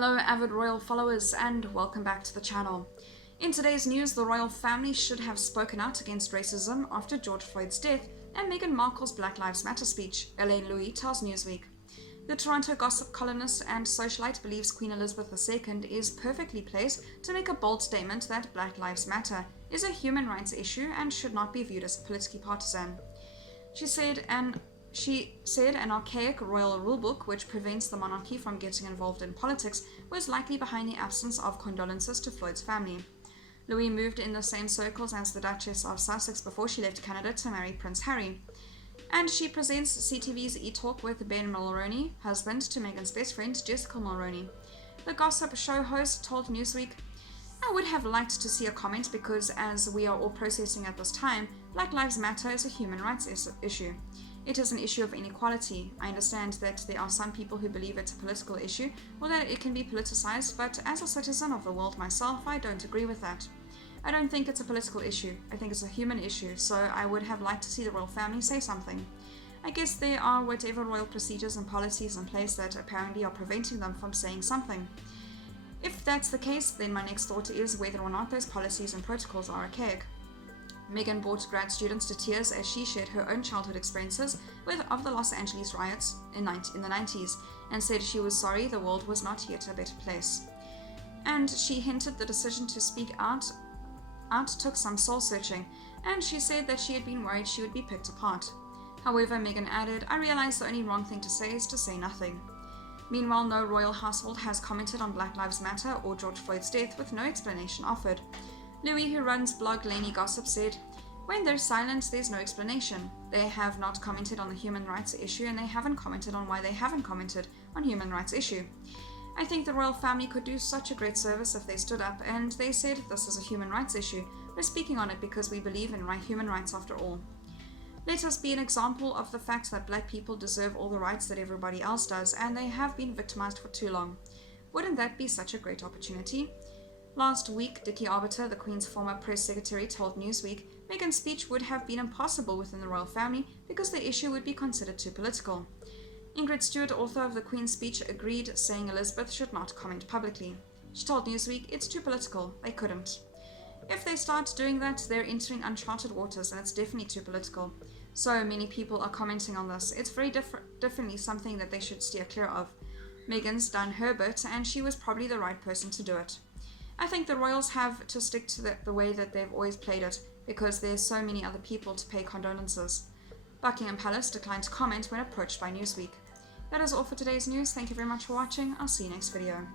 Hello avid royal followers and welcome back to the channel. In today's news, the royal family should have spoken out against racism after George Floyd's death and Meghan Markle's Black Lives Matter speech, Elaine Louis tells Newsweek. The Toronto gossip columnist and socialite believes Queen Elizabeth II is perfectly placed to make a bold statement that Black Lives Matter is a human rights issue and should not be viewed as politically partisan. She said an archaic royal rulebook which prevents the monarchy from getting involved in politics was likely behind the absence of condolences to Floyd's family. Louis moved in the same circles as the Duchess of Sussex before she left Canada to marry Prince Harry. And she presents CTV's E-Talk with Ben Mulroney, husband to Meghan's best friend Jessica Mulroney. The gossip show host told Newsweek, "I would have liked to see a comment because as we are all processing at this time, Black Lives Matter is a human rights issue. It is an issue of inequality. I understand that there are some people who believe it's a political issue or that it can be politicized, but as a citizen of the world myself, I don't agree with that. I don't think it's a political issue. I think it's a human issue, so I would have liked to see the royal family say something. I guess there are whatever royal procedures and policies in place that apparently are preventing them from saying something. If that's the case, then my next thought is whether or not those policies and protocols are archaic." Meghan brought grad students to tears as she shared her own childhood experiences of the Los Angeles riots in the 90s and said she was sorry the world was not yet a better place. And she hinted the decision to speak out took some soul searching, and she said that she had been worried she would be picked apart. However, Meghan added, "I realize the only wrong thing to say is to say nothing." Meanwhile, no royal household has commented on Black Lives Matter or George Floyd's death with no explanation offered. Louis, who runs blog Lainey Gossip, said, "When there's silence, there's no explanation. They have not commented on the human rights issue and they haven't commented on why they haven't commented on human rights issue. I think the royal family could do such a great service if they stood up and they said this is a human rights issue. We're speaking on it because we believe in human rights after all. Let us be an example of the fact that black people deserve all the rights that everybody else does and they have been victimized for too long. Wouldn't that be such a great opportunity?" Last week, Dickie Arbiter, the Queen's former press secretary, told Newsweek Meghan's speech would have been impossible within the royal family because the issue would be considered too political. Ingrid Stewart, author of the Queen's speech, agreed, saying Elizabeth should not comment publicly. She told Newsweek, "It's too political. They couldn't. If they start doing that, they're entering uncharted waters and it's definitely too political. So many people are commenting on this. It's very definitely something that they should steer clear of. Meghan's done her bit and she was probably the right person to do it. I think the royals have to stick to the way that they've always played it because there's so many other people to pay condolences." Buckingham Palace declined to comment when approached by Newsweek. That is all for today's news. Thank you very much for watching. I'll see you next video.